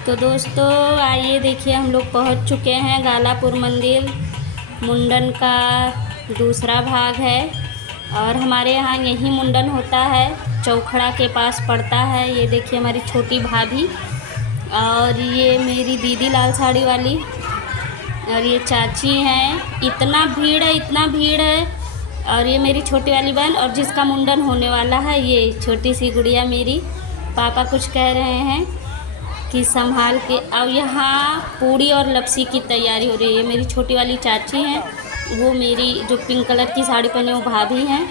तो दोस्तों आइए देखिए, हम लोग पहुंच चुके हैं गालापुर मंदिर। मुंडन का दूसरा भाग है और हमारे यहाँ यही मुंडन होता है, चौखड़ा के पास पड़ता है। ये देखिए हमारी छोटी भाभी और ये मेरी दीदी लाल साड़ी वाली और ये चाची हैं। इतना भीड़ है, इतना भीड़ है। और ये मेरी छोटी वाली बहन और जिसका मुंडन होने वाला है ये छोटी सी गुड़िया मेरी। पापा कुछ कह रहे हैं कि संभाल के। और यहाँ पूड़ी और लपसी की तैयारी हो रही है। मेरी छोटी वाली चाची हैं, वो मेरी जो पिंक कलर की साड़ी पहने वो भाभी हैं।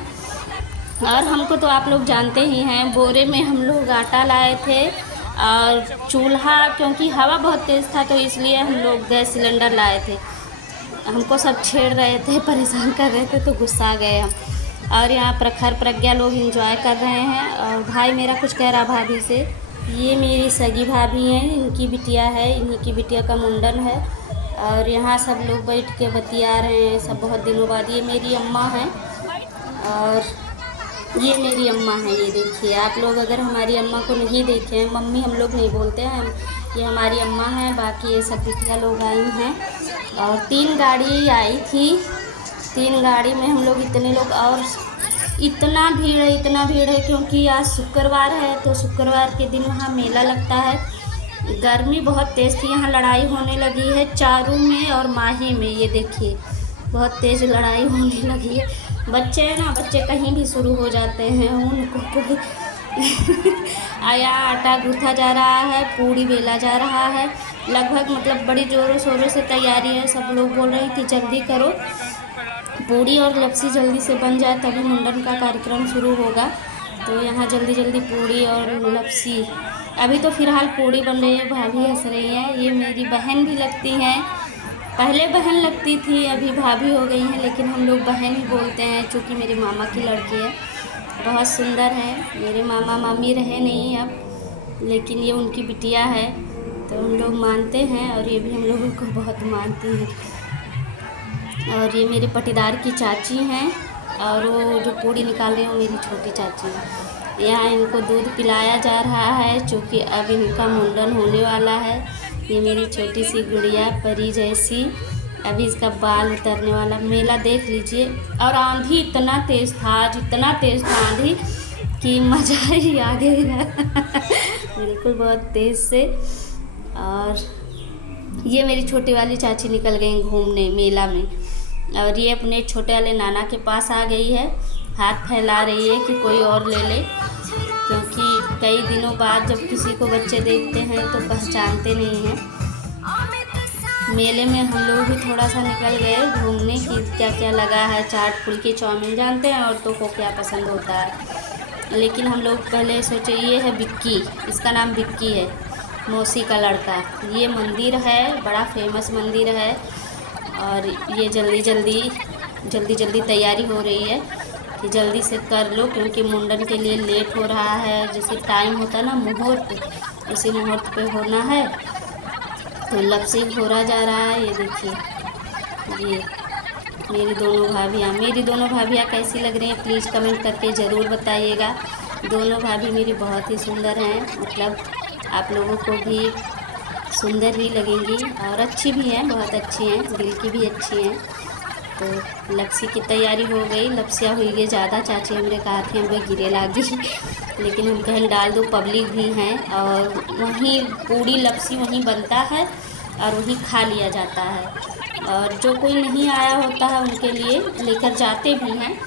और हमको तो आप लोग जानते ही हैं, बोरे में हम लोग आटा लाए थे और चूल्हा, क्योंकि हवा बहुत तेज़ था तो इसलिए हम लोग गैस सिलेंडर लाए थे। हमको सब छेड़ रहे थे, परेशान कर रहे थे तो गुस्सा गए हम। और यहाँ प्रखर प्रज्ञा लोग एंजॉय कर रहे हैं। और भाई मेरा कुछ कह रहा भाभी से। ये मेरी सगी भाभी हैं, इनकी बिटिया है, इन्हीं की बिटिया का मुंडन है। और यहाँ सब लोग बैठ के बतिया रहे हैं, सब बहुत दिनों बाद। ये मेरी अम्मा हैं और ये मेरी अम्मा है। ये देखिए, आप लोग अगर हमारी अम्मा को नहीं देखे हैं, मम्मी हम लोग नहीं बोलते हैं, ये हमारी अम्मा है। बाकी ये सब बिटिया लोग आई हैं और 3 गाड़ी आई थी। 3 गाड़ी में हम लोग इतने लोग, और इतना भीड़ है, इतना भीड़ है क्योंकि आज शुक्रवार है तो शुक्रवार के दिन वहाँ मेला लगता है। गर्मी बहुत तेज़ थी, यहाँ लड़ाई होने लगी है चारू में और माही में। ये देखिए बहुत तेज़ लड़ाई होने लगी है। बच्चे हैं ना, बच्चे कहीं भी शुरू हो जाते हैं, उनको कोई आया आटा गूँथा जा रहा है, पूड़ी बेला जा रहा है। लगभग मतलब बड़ी ज़ोरों शोरों से तैयारी है। सब लोग बोल रहे हैं कि जल्दी करो, पूड़ी और लपसी जल्दी से बन जाए तभी मुंडन का कार्यक्रम शुरू होगा। तो यहाँ जल्दी जल्दी पूड़ी और लपसी। अभी तो फ़िलहाल पूड़ी बन रही है, भाभी हंस रही हैं। ये मेरी बहन भी लगती हैं, पहले बहन लगती थी, अभी भाभी हो गई हैं, लेकिन हम लोग बहन ही बोलते हैं क्योंकि मेरे मामा की लड़की है। बहुत सुंदर है। मेरे मामा मामी रहे नहीं अब, लेकिन ये उनकी बिटिया है तो हम लोग मानते हैं और ये भी हम लोगों को बहुत मानती हैं। और ये मेरे पटीदार की चाची हैं और वो जो पूड़ी निकाल रही है वो मेरी छोटी चाची है। यहाँ इनको दूध पिलाया जा रहा है क्योंकि अब इनका मुंडन होने वाला है। ये मेरी छोटी सी गुड़िया परी जैसी, अभी इसका बाल उतरने वाला। मेला देख लीजिए। और आंधी इतना तेज़ था आज, इतना तेज़ था आंधी कि मज़ा ही आ गया बिल्कुल बहुत तेज़ से। और ये मेरी छोटी वाली चाची निकल गई घूमने मेला में और ये अपने छोटे वाले नाना के पास आ गई है। हाथ फैला रही है कि कोई और ले ले, क्योंकि कई दिनों बाद जब किसी को बच्चे देखते हैं तो पहचानते नहीं हैं। मेले में हम लोग भी थोड़ा सा निकल गए घूमने की क्या क्या लगा है। चाट फुल्की चाउमीन, जानते हैं औरतों को क्या पसंद होता है। लेकिन हम लोग पहले सोचे, ये है बिक्की, इसका नाम बिक्की है, मौसी का लड़का। ये मंदिर है, बड़ा फेमस मंदिर है। और ये जल्दी जल्दी तैयारी हो रही है कि जल्दी से कर लो क्योंकि मुंडन के लिए लेट हो रहा है। जैसे टाइम होता है ना मुहूर्त, उसी मुहूर्त पे होना है। तो लपसी घोरा जा रहा है। ये देखिए, ये मेरी दोनों भाभियाँ कैसी लग रही हैं प्लीज़ कमेंट करके ज़रूर बताइएगा। दोनों भाभी मेरी बहुत ही सुंदर हैं, मतलब आप लोगों को भी सुंदर ही लगेंगी और अच्छी भी हैं, बहुत अच्छी हैं, दिल की भी अच्छी हैं। तो लपसी की तैयारी हो गई, लपसियाँ हुई गई ज़्यादा। चाची हमने कहा थे हमें गिरे लागी लेकिन हम कहीं डाल दो, पब्लिक भी हैं और वहीं पूड़ी लपसी वहीं बनता है और वहीं खा लिया जाता है। और जो कोई नहीं आया होता है उनके लिए लेकर जाते भी हैं।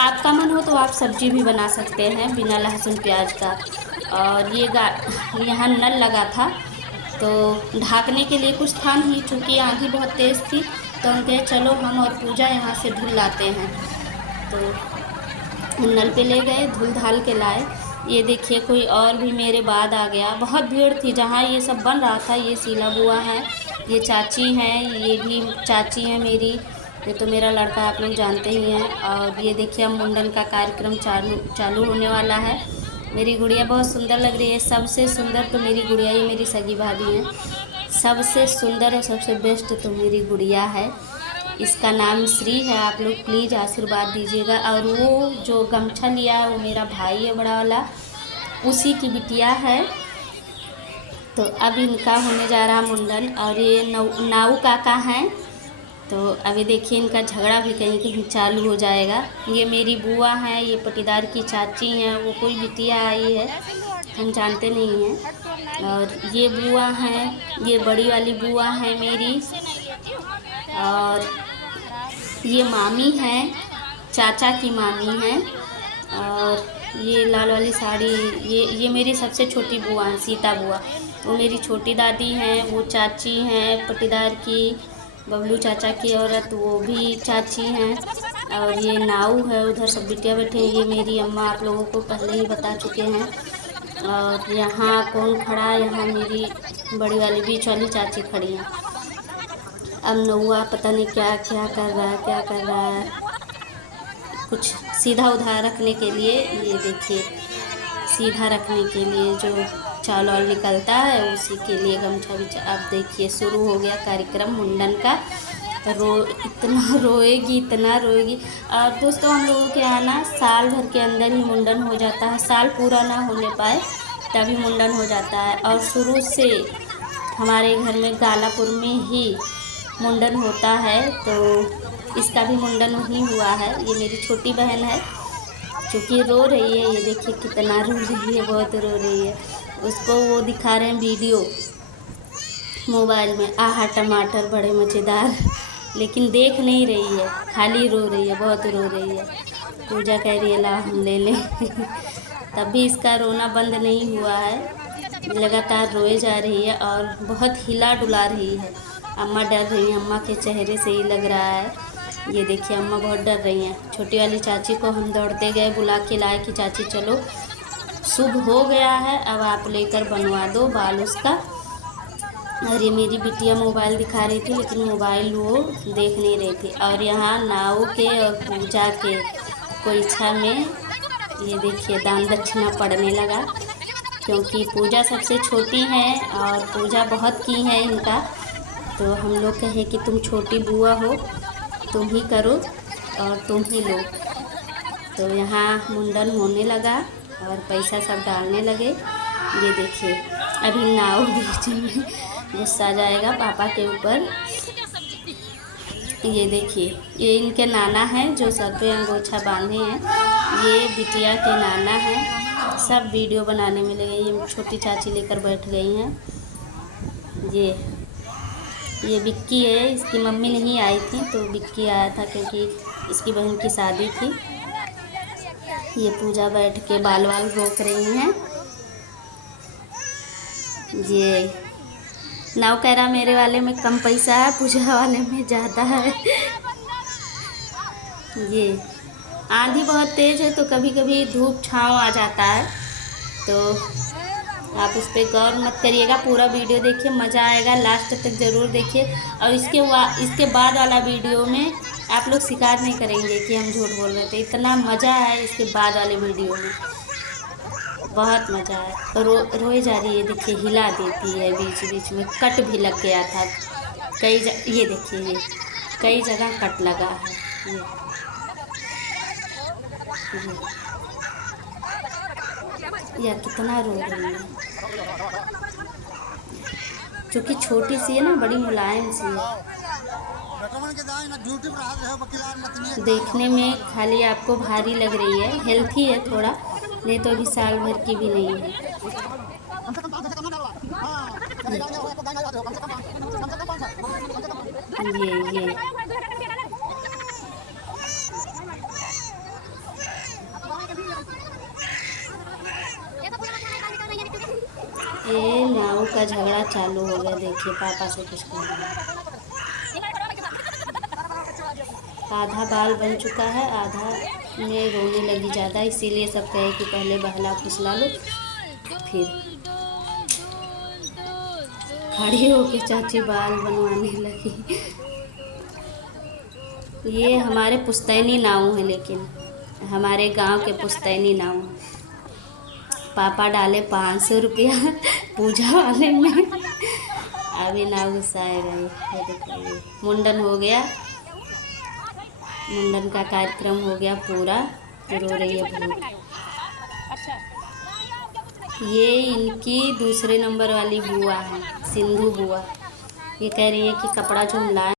आपका मन हो तो आप सब्जी भी बना सकते हैं बिना लहसुन प्याज का। और ये यहाँ नल लगा था तो ढाकने के लिए कुछ था नहीं, चूँकि आंधी बहुत तेज़ थी तो हम कहे चलो हम और पूजा यहाँ से धुल लाते हैं। तो नल पे ले गए, धुल धाल के लाए। ये देखिए कोई और भी मेरे बाद आ गया। बहुत भीड़ थी जहाँ ये सब बन रहा था। ये शीला बुआ है, ये चाची हैं, ये भी चाची हैं मेरी। ये तो मेरा लड़का आप लोग जानते ही हैं। और ये देखिए अब मुंडन का कार्यक्रम चालू होने वाला है। मेरी गुड़िया बहुत सुंदर लग रही है। सबसे सुंदर तो मेरी गुड़िया, ये मेरी सगी भाभी हैं। सबसे सुंदर और सबसे बेस्ट तो मेरी गुड़िया है। इसका नाम श्री है। आप लोग प्लीज़ आशीर्वाद दीजिएगा। और वो जो गमछा लिया है वो मेरा भाई है बड़ा वाला, उसी की बिटिया है। तो अब इनका होने जा रहा मुंडन। और ये नाऊ काका हैं, तो अभी देखिए इनका झगड़ा भी कहीं कहीं चालू हो जाएगा। ये मेरी बुआ हैं, ये पटीदार की चाची हैं, वो कोई बिटिया आई है हम जानते नहीं हैं। और ये बुआ हैं, ये बड़ी वाली बुआ हैं मेरी, और ये मामी हैं, चाचा की मामी हैं। और ये लाल वाली साड़ी, ये मेरी सबसे छोटी बुआ हैं, सीता बुआ, वो मेरी छोटी दादी हैं। वो चाची हैं पटीदार की, बबलू चाचा की औरत, वो भी चाची हैं। और ये नाऊ है, उधर सब बिटिया बैठे हैं। ये मेरी अम्मा, आप लोगों को पहले ही बता चुके हैं। और यहाँ कौन खड़ा है, यहाँ मेरी बड़ी वाली बीच वाली चाची खड़ी हैं। अब नौआ पता नहीं क्या क्या कर रहा है, कुछ सीधा उधा रखने के लिए, ये देखिए सीधा रखने के लिए जो चावल वाल निकलता है उसी के लिए गमछा बिछा। अब देखिए शुरू हो गया कार्यक्रम मुंडन का। इतना रोएगी। और दोस्तों हम लोगों के यहाँ ना साल भर के अंदर ही मुंडन हो जाता है, साल पूरा ना होने पाए तभी मुंडन हो जाता है। और शुरू से हमारे घर में गालापुर में ही मुंडन होता है, तो इसका भी मुंडन वहीं हुआ है। ये मेरी छोटी बहन है, क्योंकि रो रही है, ये देखिए कितना रो रही है, बहुत रो रही है। उसको वो दिखा रहे हैं वीडियो मोबाइल में, आहा टमाटर बड़े मज़ेदार, लेकिन देख नहीं रही है, खाली रो रही है, बहुत रो रही है। पूजा कह रही है ला हम ले लें तब भी इसका रोना बंद नहीं हुआ है, लगातार रोए जा रही है और बहुत हिला डुला रही है। अम्मा डर रही है, अम्मा के चेहरे से ही लग रहा है। ये देखिए अम्मा बहुत डर रही हैं। छोटी वाली चाची को हम दौड़ते गए, बुला के लाए कि चाची चलो शुभ हो गया है, अब आप लेकर बनवा दो बाल उसका। और ये मेरी बिटिया मोबाइल दिखा रही थी, लेकिन मोबाइल वो देख नहीं रही थी। और यहाँ नाव के और पूजा के को इच्छा में ये देखिए दान दक्षिणा पड़ने लगा, क्योंकि पूजा सबसे छोटी है और पूजा बहुत की है इनका। तो हम लोग कहे कि तुम छोटी बुआ हो, तुम ही करो और तुम ही लो। तो यहाँ मुंडन होने लगा और पैसा सब डालने लगे। ये देखिए अभी नाव बीच में गुस्सा जाएगा पापा के ऊपर। ये देखिए ये इनके नाना हैं जो सर पे अंगोछा बांधे हैं, ये बिटिया के नाना हैं। सब वीडियो बनाने में लगे। ये छोटी चाची लेकर बैठ गई हैं। ये बिक्की है, इसकी मम्मी नहीं आई थी तो बिक्की आया था, क्योंकि इसकी बहन की शादी थी। ये पूजा बैठ के बाल वाल रोक रही हैं। ये नाव कह रहा मेरे वाले में कम पैसा है, पूजा वाले में ज़्यादा है। ये आंधी बहुत तेज़ है, तो कभी कभी धूप छाँव आ जाता है, तो आप उस पर गौर मत करिएगा। पूरा वीडियो देखिए, मज़ा आएगा, लास्ट तक ज़रूर देखिए। और इसके बाद वाला वीडियो में आप लोग शिकायत नहीं करेंगे कि हम झूठ बोल रहे थे। इतना मज़ा है इसके बाद वाले वीडियो में, बहुत मज़ा है। रोए जा रही है, देखिए हिला देती है, बीच बीच में कट भी लग गया था ये देखिए ये कई जगह कट लगा है। ये कितना रो रही है, क्योंकि छोटी सी है ना, बड़ी मुलायम सी है। देखने में खाली आपको भारी लग रही है, हेल्थी है थोड़ा, नहीं तो अभी साल भर की भी नहीं है। ये नाव का झगड़ा चालू हो गया, देखिए पापा से कुछ कहना। आधा बाल बन चुका है, आधा में रोने लगी ज़्यादा, इसीलिए सब कहे कि पहले बहला फुसला लो। फिर खड़ी होके चाची बाल बनवाने लगी। ये हमारे पुश्तैनी नाव है, लेकिन हमारे गांव के पुश्तैनी नाव। पापा डाले 500 रुपया पूजा वाले में, अभी नाव गुस्साए रहे। मुंडन हो गया, मुंडन का कार्यक्रम हो गया पूरा। रो रही है बहुत। ये इनकी दूसरे नंबर वाली बुआ है, सिंधु बुआ। ये कह रही है कि कपड़ा जो हम लाए